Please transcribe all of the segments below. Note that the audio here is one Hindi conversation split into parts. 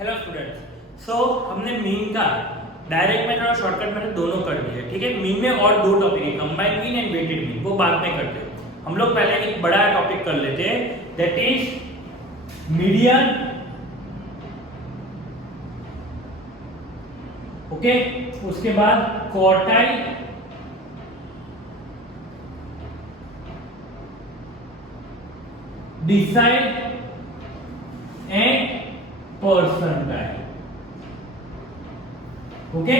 Hello students. हमने मीन का डायरेक्ट मेथड और शॉर्टकट मेथड दोनों कर दिए, ठीक है। मीन में और दो टॉपिक है, combined mean and weighted mean, वो बाद में करते हैं। हम लोग पहले एक बड़ा टॉपिक कर लेते हैं, दैट इज मीडियन। ओके, उसके बाद quartile, decide and percentile. Okay,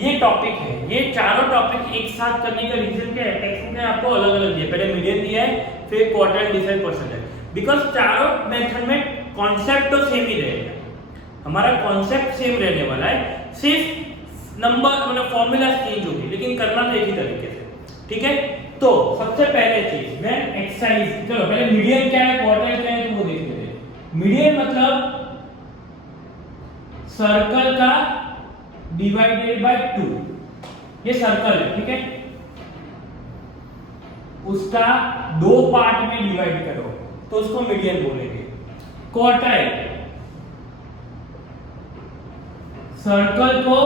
ये टॉपिक है। ये चारों टॉपिक एक साथ करने का रीजन क्या है? टेक्स्ट में आपको अलग अलग दिया, पहले मीडियन दिया है, फिर क्वार्टाइल, डिसाइड, परसेंटाइल। बिकॉज चारों मेथड में कॉन्सेप्ट तो सेम ही रहेगा, हमारा कॉन्सेप्ट सेम रहने वाला है, सिर्फ नंबर मतलब फॉर्मूला चेंज होगी, लेकिन करना तो एक ही तरीके से, ठीक है। तो सबसे पहले चीज व्हेन एक्सरसाइज, चलो पहले मीडियन क्या है, क्वार्टाइल क्या है, तो वो देख लेते हैं। मीडियन मतलब सर्कल का डिवाइडेड बाय 2, ये सर्कल है, ठीक है, उसका दो पार्ट में डिवाइड करो तो उसको मीडियन बोलेंगे। क्वार्टाइल, सर्कल को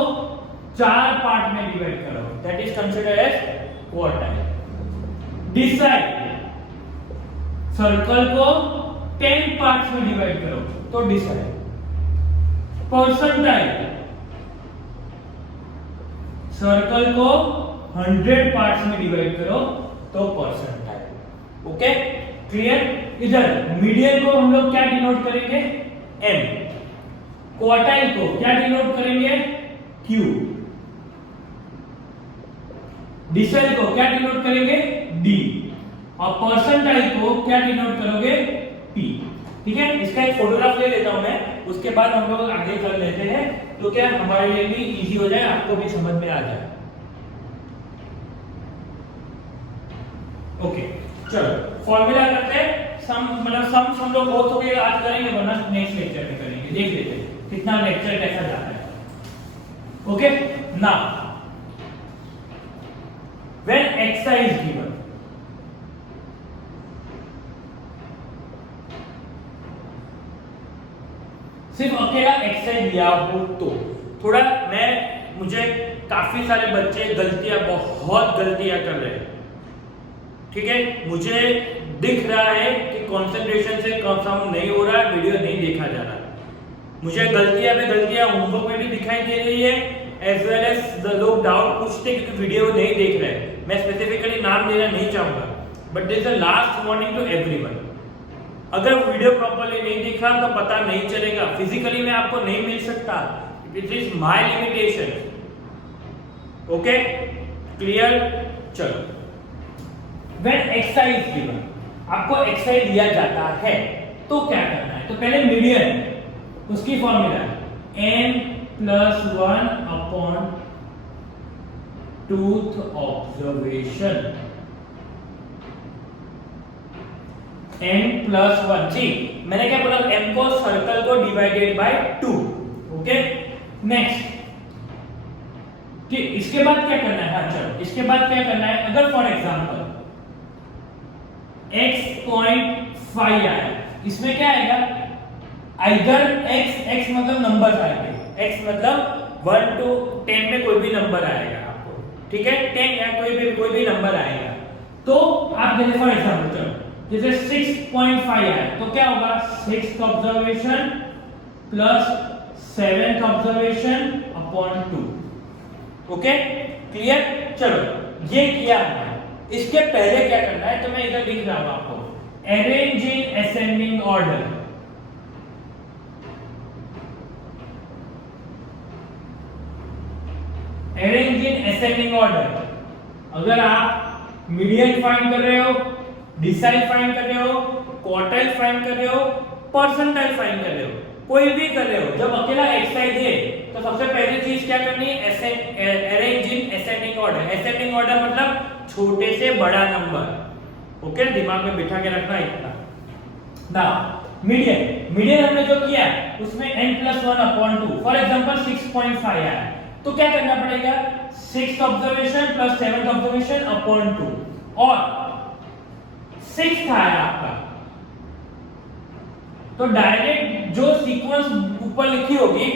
4 पार्ट में डिवाइड करो, that is considered as quartile. Decide, circle को 10 पार्ट्स में डिवाइड करो तो डिसाइड। परसेंटाइल, सर्कल को 100 पार्ट्स में डिवाइड करो तो परसेंटाइल। Okay, clear. इधर मीडियन को हम लोग क्या डिनोट करेंगे? M। क्वार्टाइल को क्या डिनोट करेंगे? Q। डिसाइड को क्या डिनोट करेंगे? D। और परसेंटाइल को क्या डिनोट करोगे? P। ठीक है, इसका एक फोटोग्राफ ले लेता हूं मैं, उसके बाद हम लोग आगे कर लेते हैं, तो क्या हमारे लिए भी इजी हो जाए, आपको भी समझ में आ जाए। ओके, चलो फॉर्मूला करते हैं। सम मतलब सम हम लोग हो तो के आज करेंगे, वरना नेक्स्ट लेक्चर में करेंगे। देख लेते हैं कितना लेक्चर कैसा जाता है। Okay, now when exercise given, सिर्फ अकेला एक्सरसाइज दिया हो तो थोड़ा मुझे काफी सारे बच्चे बहुत गलतियां कर रहे हैं, ठीक है। मुझे दिख रहा है कि कंसंट्रेशन से कम नहीं हो रहा है, वीडियो नहीं देखा जा रहा। मुझे गलतियां होमवर्क में भी दिखाई दे रही है, एज वेल एज द लोग डाउट पूछते क्योंकि वीडियो नहीं देख रहे हैं। मैं स्पेसिफिकली नाम देना नहीं चाहूंगा, but this is the last warning to everyone. अगर वीडियो प्रॉपर्ली नहीं देखा तो पता नहीं चलेगा, फिजिकली में आपको नहीं मिल सकता, it is my limitation. Okay, clear. चलो, व्हेन एक्सरसाइज गिवन, आपको एक्सरसाइज दिया जाता है तो क्या करना है? तो पहले मीडियन, उसकी formula n+1 upon tooth observation. n+1, जी मैंने क्या बोला? m को सर्कल को डिवाइडेड बाय 2। ओके, नेक्स्ट कि इसके बाद क्या करना है? हाँ चलो, इसके बाद क्या करना है? अगर फॉर एग्जांपल x.5 आया, इसमें क्या आएगा? आइदर x मतलब नंबर आएंगे, x मतलब 1 to 10 में कोई भी नंबर आएगा आपको, ठीक है, 10 या कोई भी नंबर आएगा। तो आप जैसे फॉर एग्जांपल चलो जैसे 6.5 आया तो क्या होगा? 6th observation plus 7th observation upon 2। Okay, clear. चलो ये किया हमने, इसके पहले क्या करना है? तो मैं इधर लिख रहा हूं आपको, arrange in ascending order. Arrange in ascending order. अगर आप मीडियन फाइंड कर रहे हो, डिसाइड फाइंड कर रहे हो, क्वार्टाइल फाइंड कर रहे हो, परसेंटाइल फाइंड कर रहे हो, कोई भी कर रहे हो, जब अकेला एक्सरसाइज है तो सबसे पहली चीज क्या करनी है? Arrange in ascending order. Ascending order मतलब छोटे से बड़ा नंबर। ओके, दिमाग में बिठा के रखना इतना। नाउ मीडियन हमने जो किया उसमें n+1 अपॉन 2, फॉर एग्जांपल 6.5 आया तो क्या करना पड़ेगा? 6th observation plus 7th observation upon 2, और 6th आया आपका तो डायरेक्ट जो सीक्वेंस ऊपर लिखी होगी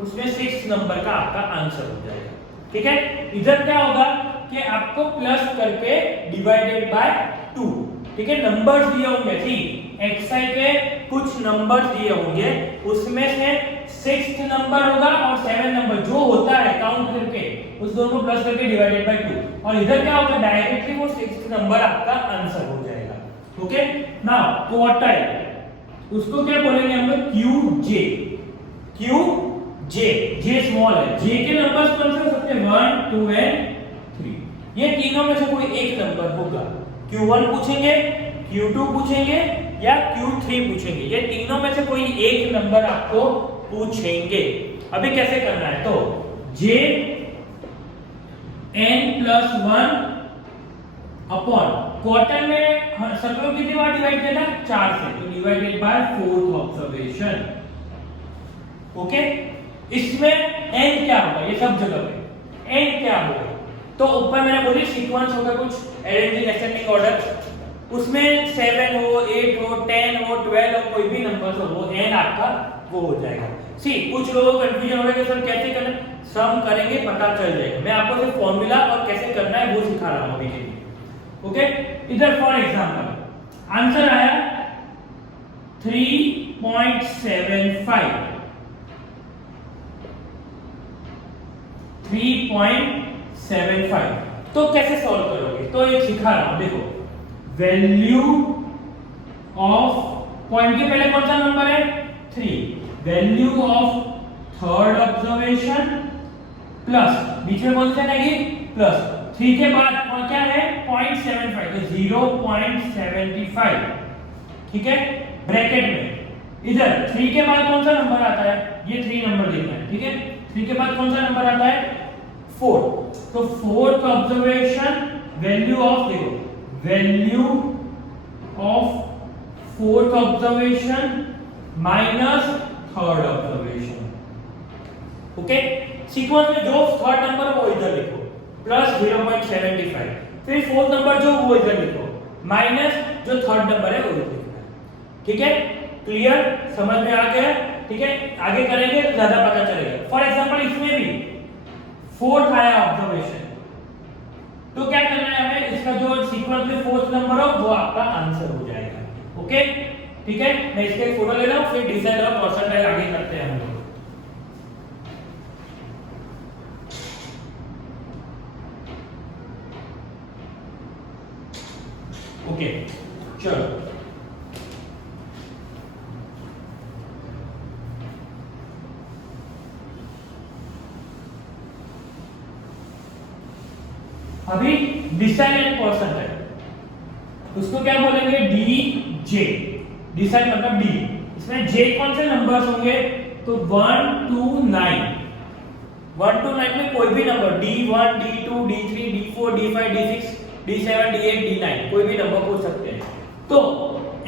उसमें 6 नंबर का आपका आंसर हो जाएगा। ठीक है, इधर क्या होगा कि आपको प्लस करके डिवाइडेड बाय 2। ठीक है, नंबर्स दिए होंगे, ठीक xi के कुछ नंबर्स दिए होंगे, उसमें से 6th नंबर होगा और 7 नंबर जो होता है काउंट करके उस दोनों को प्लस करके डिवाइडेड बाय 2, और इधर क्या होगा डायरेक्टली वो 6th नंबर आपका आंसर हो जाएगा। ओके, नाउ क्वार्टाइल, उसको क्या बोलेंगे हम लोग, QJ। QJ, J स्मॉल है, J के नंबर्स कौन से हो सकते हैं, 1 2 एंड 3, ये तीनों में से कोई एक नंबर होगा। Q1 पूछेंगे, Q2 पूछेंगे या Q3 पूछेंगे, ये तीनों में से कोई एक नंबर आपको पूछेंगे। अभी कैसे करना है, तो J n+1 अपॉन क्वार्टर में सर्कल कितनी बार डिवाइड किया था, 4 से, तो divided by 4th observation. Okay, इसमें n क्या होगा, ये सब जगह पे n क्या होगा, तो ऊपर मैंने बोली सीक्वेंस होगा कुछ अरेंजिंग असेंडिंग ऑर्डर, उसमें 7 हो, 8 हो, 10 हो, 12 हो, कोई भी नंबर हो, वो n आपका वो हो जाएगा। सी कुछ लोगों को कंफ्यूजन हो रहा है कि सर कैसे करना, सम करेंगे पता चल जाएगा, मैं आपको सिर्फ फॉर्मूला और कैसे करना है वो सिखा रहा हूं अभी के लिए। ओके, इधर फॉर एग्जांपल आंसर आया 3.75, 3.75, तो कैसे सॉल्व करोगे, तो ये सिखा रहा हूं, देखो वैल्यू ऑफ पॉइंट के पहले कौन सा नंबर है, 3, value of third observation plus बीच में कौन सा रहेगी, प्लस 3 के बाद और क्या है 0.75, तो 0.75, ठीक है, ब्रैकेट में इधर 3 के बाद कौन सा नंबर आता है, ये 3 नंबर देखना है, ठीक है, 3 के बाद कौन सा नंबर आता है, 4, तो 4th ऑब्जर्वेशन वैल्यू ऑफ, देखो value of 4th observation minus 3rd observation. Okay, sequence में जो 3rd नंबर है वो इधर लिखो, प्लस 0.75, फिर 4th नंबर जो वो इधर लिखो, माइनस जो 3rd नंबर है वो इधर लिखना है। ठीक है, क्लियर, समझ में आ गया, ठीक है, आगे करेंगे तो ज्यादा पता चलेगा। फॉर एग्जांपल इसमें भी 4th आया ऑब्जर्वेशन, तो क्या करना है हमें, इसका जो सीक्वेंस में 4th नंबर हो वो आपका आंसर हो जाएगा। ओके, ठीक है, मैं इसके एक फोटो ले रहा हूं, फिर डिसाइड और परसेंटाइल आगे करते हैं हम लोग। ओके, चलो अभी डिसाइड एंड परसेंटाइल, उसको क्या बोलेंगे, DJ, डिसाइड मतलब D, इसमें J कौन से नंबर्स होंगे, तो 1 to 9, 1 to 9 में कोई भी number D1 D2 D3 D4 D5 D6 D7 D8 D9 कोई भी नंबर पूछ सकते हैं। तो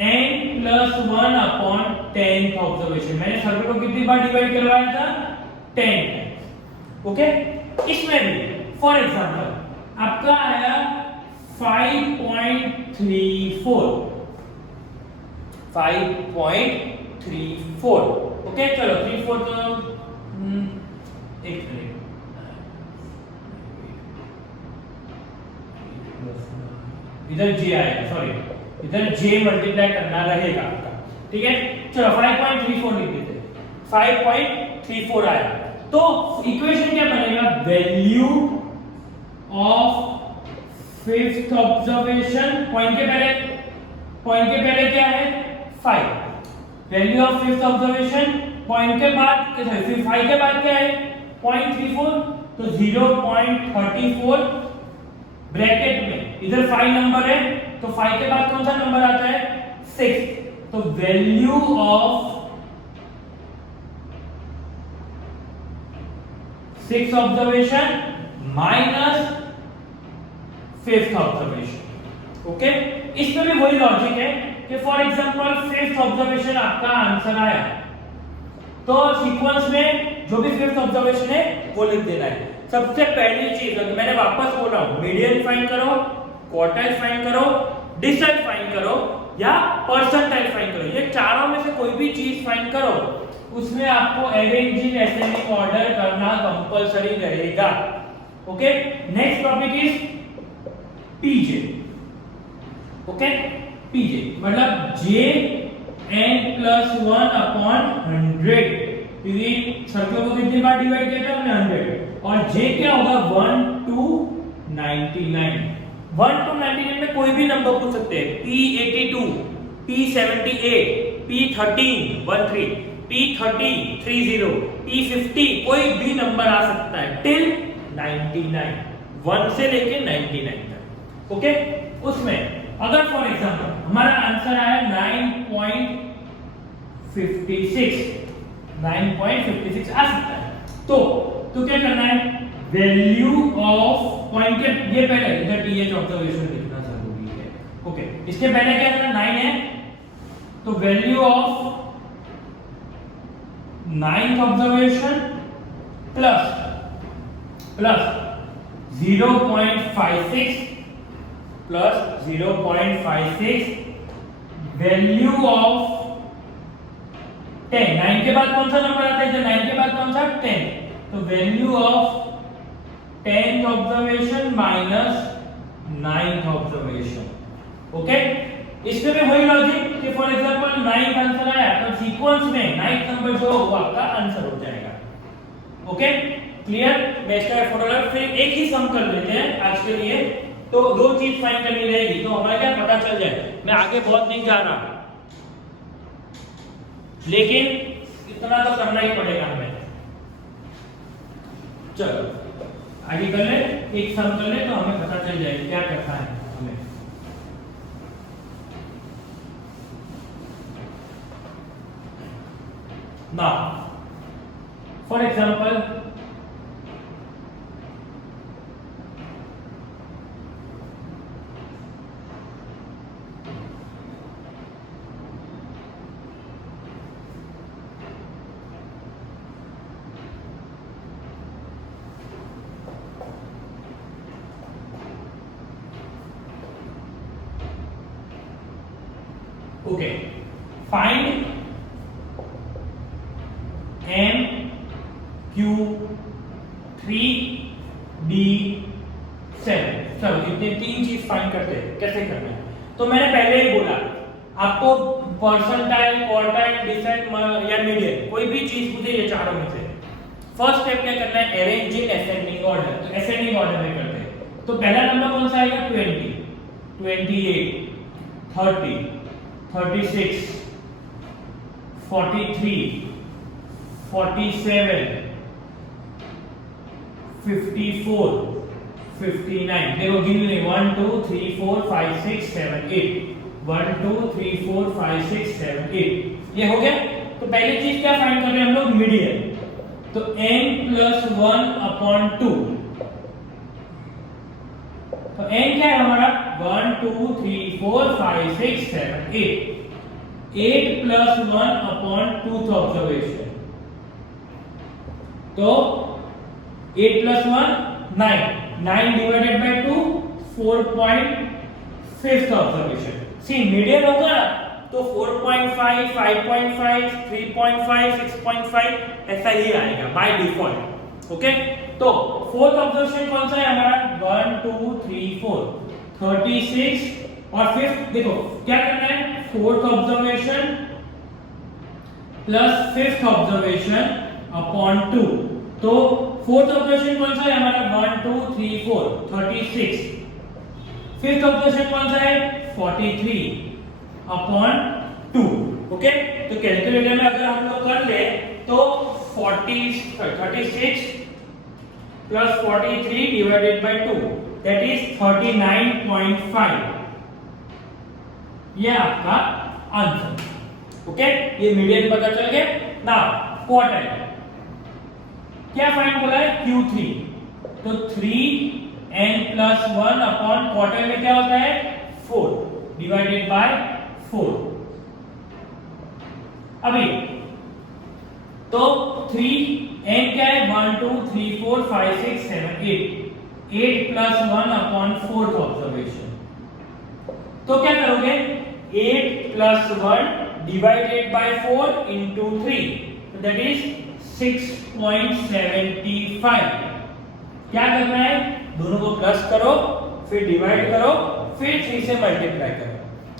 n+1 अपॉन 10th ऑब्जर्वेशन, मैंने सर्कल को कितनी बार डिवाइड करवाया था, 10। ओके, इसमें भी फॉर एग्जांपल आपका आया 5.34, 5.34। ओके, चलो 34 तो एक मिनट, इधर J आएगा, सॉरी इधर J मल्टीप्लाई करना रहेगा आपका, ठीक है, चलो 5.34 लिख देते हैं, 5.34 आया, तो इक्वेशन क्या बनेगा, value of 5th observation, point के पहले क्या है 5, value of 5th observation, point के बाद फिर 5 के बाद क्या है 0.34, तो 0.34 ब्रैकेट में इधर 5 नंबर है, तो 5 के बाद कौन सा नंबर आता है 6, तो value of 6th observation minus 5th observation. Okay, इसमें भी वही लॉजिक है कि फॉर एग्जांपल 5th ऑब्जर्वेशन आपका आंसर आया, तो सीक्वेंस में जो भी 5th ऑब्जर्वेशन है वो लिख देना है। सबसे पहली चीज मैंने वापस बोल रहा हूं, मीडियन फाइंड करो, क्वार्टाइल फाइंड करो, डिसाइड फाइंड करो या परसेंटाइल फाइंड करो, ये चारों में से कोई भी चीज फाइंड करो उसमें आपको अरेंज इन असेंडिंग ऑर्डर करना कंपलसरी रहेगा। Okay, next topic is PJ. Okay, PJ मतलब जे n प्लस 1 अपॉन 100, क्योंकि सर्कल को कितनी बार डिवाइड किया था हमने 100, और j क्या होगा 1 to 99। 1 to 99 में कोई भी नंबर पूछ सकते हैं, P82, P78, P13 13, P30 30, P50, कोई भी नंबर आ सकता है टिल 99, 1 से लेके 99 तक। ओके, उसमें अगर फॉर एग्जांपल हमारा आंसर आया 9.56 आ सकता है, तो क्या करना है, वैल्यू ऑफ पॉइंट के ये पहले इधर टीएच ऑब्जर्वेशन लिखना जरूरी है। ओके, इसके पहले क्या करना 9 है, तो value of 9th observation plus 0.56 plus 0.56 value of 10। 9 के बाद कौन सा नंबर आता है, 9 के बाद कौन सा 10, तो value of 10th observation minus 9th observation. Okay, इसमें भी वही लॉजिक कि फॉर एग्जांपल 9th आंसर आया तो सीक्वेंस में 9th नंबर जो वो आपका आंसर हो जाएगा। Okay, clear. मैं इसका फॉर्मूला फिर एक ही सम कर लेते हैं आज के लिए, तो दो चीज फाइंड करनी रहेगी, तो हमारा क्या पता चल जाए। मैं आगे बहुत नहीं जा रहा, लेकिन इतना तो करना ही पड़ेगा हमें। चलो आगे कर ले, एक सम कर ले तो हमें पता चल जाए क्या करना है हमें। Now, for example, okay, find M Q 3D7। चलो इतने तीन चीज फाइंड करते हैं, कैसे करना है। तो मैंने पहले ही बोला आपको परसेंटाइल, क्वार्टाइल, डिसेंट या मीडियन कोई भी चीज पूछे ये चारों में से फर्स्ट स्टेप क्या करना है, अरेंज इन असेंडिंग ऑर्डर। तो असेंडिंग ऑर्डर में करते हैं, तो पहला नंबर कौन सा आएगा 20, 28, 30, 36, 43, 47, 54, 59। देखो गिन ले 1 2 3 4 5 6 7 8, 1 2 3 4 5 6 7 8, ये हो गया। तो पहली चीज क्या फाइंड कर रहे हैं हम लोग, मीडियन। तो n प्लस 1 अपॉन 2, तो n क्या है हमारा 1 2 3 4 5 6 7 8, 8 प्लस 1 अपॉन 2th ऑब्जर्वेशन, तो 8 plus 1 9, 9 divided by 2 4.5th observation. सी मीडियन होगा तो 4.5, 5.5, 3.5, 6.5 ऐसा ही आएगा बाय डिफॉल्ट। ओके, तो फोर्थ ऑब्जर्वेशन कौन सा है हमारा 1 2 3 4, 36, और फिफ्थ देखो क्या करना है, fourth observation plus fifth observation upon 2। तो फोर्थ ऑब्जर्वेशन कौन सा है हमारा 1 2 3 4, 36, फिफ्थ ऑब्जर्वेशन कौन सा है 43 अपॉन 2। ओके, तो कैलकुलेटर में अगर हम लोग कर ले तो 36 plus 43 divided by 2 that is 39.5, ये आपका आंसर। ओके, ये मीडियन पता चल गया। नाउ क्वार्टाइल क्या फाइंड बोला है Q3, तो 3n प्लस 1 अपॉन क्वार्टाइल में क्या होता है 4 डिवाइडेड बाय 4। अभी तो 3n क्या है 1 2 3 4 5 6 7 8, 8 प्लस 1 अपॉन 4th ऑब्जर्वेशन। तो क्या करोगे 8 plus 1 divided by 4 into 3, so that is 6.75. क्या करना है, दोनों को प्लस करो, फिर डिवाइड करो, फिर 3 से मल्टीप्लाई करो.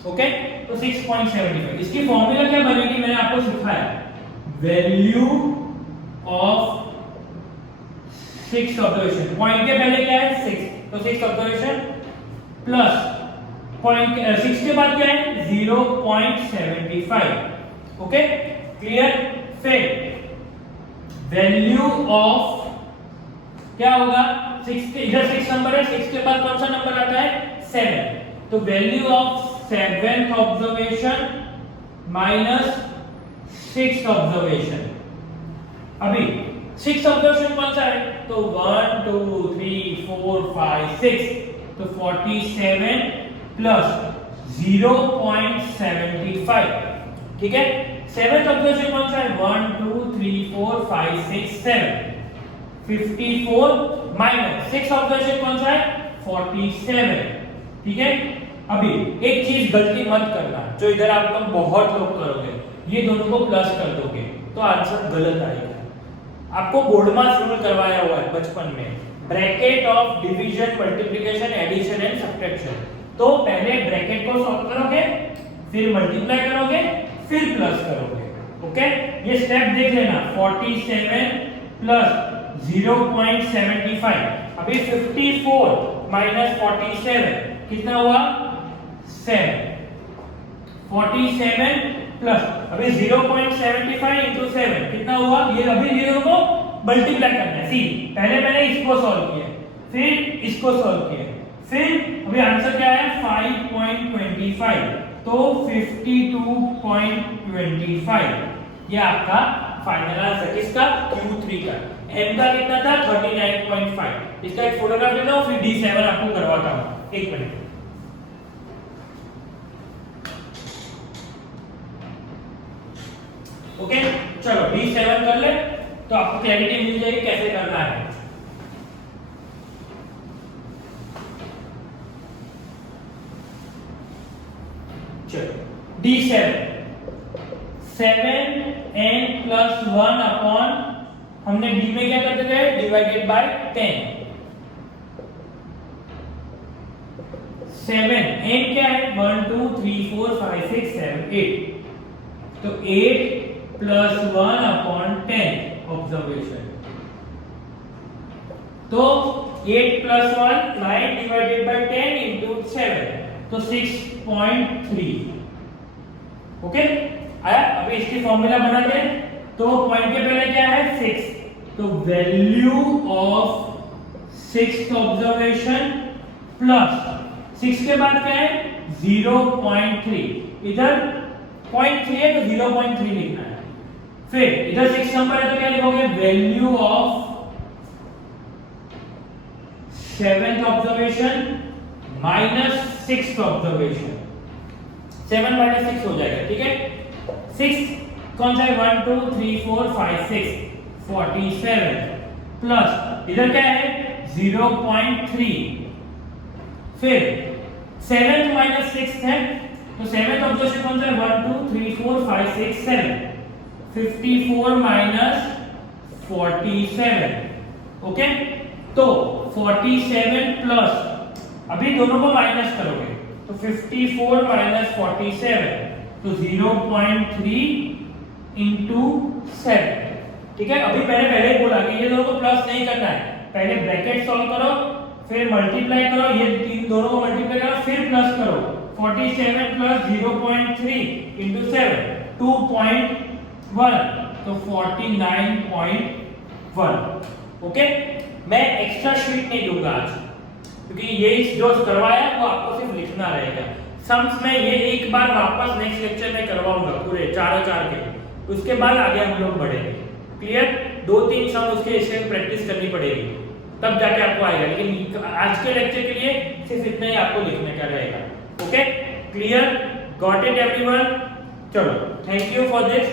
ओके, तो 6.75. इसकी फॉर्मूला क्या बनेगी, मैंने आपको सिखाया. Value of 6 observation. पॉइंट के पहले क्या है 6, तो 6 ऑब्जर्वेशन प्लस पॉइंट 6 के बाद क्या है 0.75. Okay, clear. फिर वैल्यू ऑफ क्या होगा, 6 के इधर 6 नंबर है, 6 के बाद कौन सा नंबर आता है 7. तो value of 7th observation minus 6th observation. अभी 6 ऑब्जर्वेशन कौन सा है, तो 1 2 3 4 5 6, तो 47 प्लस 0.75. ठीक है. 7th ऑब्जर्वेशन कौन सा है, 1 2 3 4 5 6 7, 54 माइनस 6 ऑब्जर्वेशन कौन सा है 47. ठीक है. अभी एक चीज गलती मत करना, जो इधर आप लोग बहुत लोग करोगे, ये दोनों को प्लस कर दोगे तो आंसर गलत आएगा. आपको बोर्ड मास रूल करवाया हुआ है बचपन में, bracket of division, multiplication, addition and subtraction. तो पहले ब्रैकेट को सॉल्व करोगे, फिर मल्टीप्लाई करोगे, फिर प्लस करोगे. ओके, ये स्टेप देख लेना. 47 प्लस 0.75. अभी 54 माइनस 47 कितना हुआ 7. 47 प्लस अभी 0.75 into 7 कितना हुआ, ये अभी ये को मल्टीप्लाई करना है. सी पहले मैंने इसको सॉल्व किया, फिर इसको सॉल्व किया, फिर अभी आंसर क्या है 5.25, तो 52.25. ये आपका फाइनल आंसर किसका, Q3 का. m का कितना था 39.5. इसका एक फोटोग्राफ ले लो, फिर D7 आपको करवाता हूं. एक मिनट. ओके, चलो D7 कर ले तो आपको क्लैरिटी मिल जाएगी कैसे करना है. चलो D7 7n plus 1 अपॉन, हमने D में क्या करते थे डिवाइडेड बाय 10. 7 n क्या है 1 2 3 4 5 6 7 8, तो 8 प्लस 1 अपॉन 10 ऑब्जर्वेशन. तो 8 प्लस 1 9 डिवाइडेड बाय 10 into 7, तो 6.3. ओके, आया. अभी इसकी फॉर्मूला बनाते हैं. तो पॉइंट के पहले क्या है 6, तो value of 6th observation plus 6 के बाद क्या है 0.3. इधर 0.3 है तो 0.3 लिखना है. फिर इधर 6 नंबर है तो क्या लिखोगे, value of 7th observation minus 6th observation. 7 minus 6 हो जाएगा. ठीक है. 6 कौन सा है 1 2 3 4 5 6, 47 प्लस इधर क्या है 0.3. फिर 7th माइनस 6th है, तो 7th ऑब्जर्वेशन कौन सा है 1 2 3 4 5 6 7, 54 माइनस 47. ओके, तो 47 प्लस अभी दोनों को माइनस करोगे तो 54 माइनस 47, तो 0.3 into 7. ठीक है. अभी मैंने पहले ही बोला कि ये दोनों को प्लस नहीं करना है, पहले ब्रैकेट सॉल्व करो, फिर मल्टीप्लाई करो, ये तीन दोनों को मल्टीप्लाई करो, फिर प्लस करो. 47 प्लस 0.3 into 7 2.1, तो 49.1. ओके, मैं एक्स्ट्रा शीट नहीं दूंगा आज, क्योंकि ये जो करवाया वो आपको सिर्फ लिखना रहेगा. सम्स में ये एक बार वापस नेक्स्ट लेक्चर में करवाऊंगा पूरे 4 के, उसके बाद आगे हम लोग बढ़ेंगे. क्लियर. 2-3 सम उसके इसमें प्रैक्टिस करनी पड़ेगी, तब जाके आपको आएगा. लेकिन आज के लेक्चर के लिए सिर्फ इतना ही आपको लिखने का रहेगा. Okay, clear, got it everyone. चलो, थैंक यू फॉर दिस.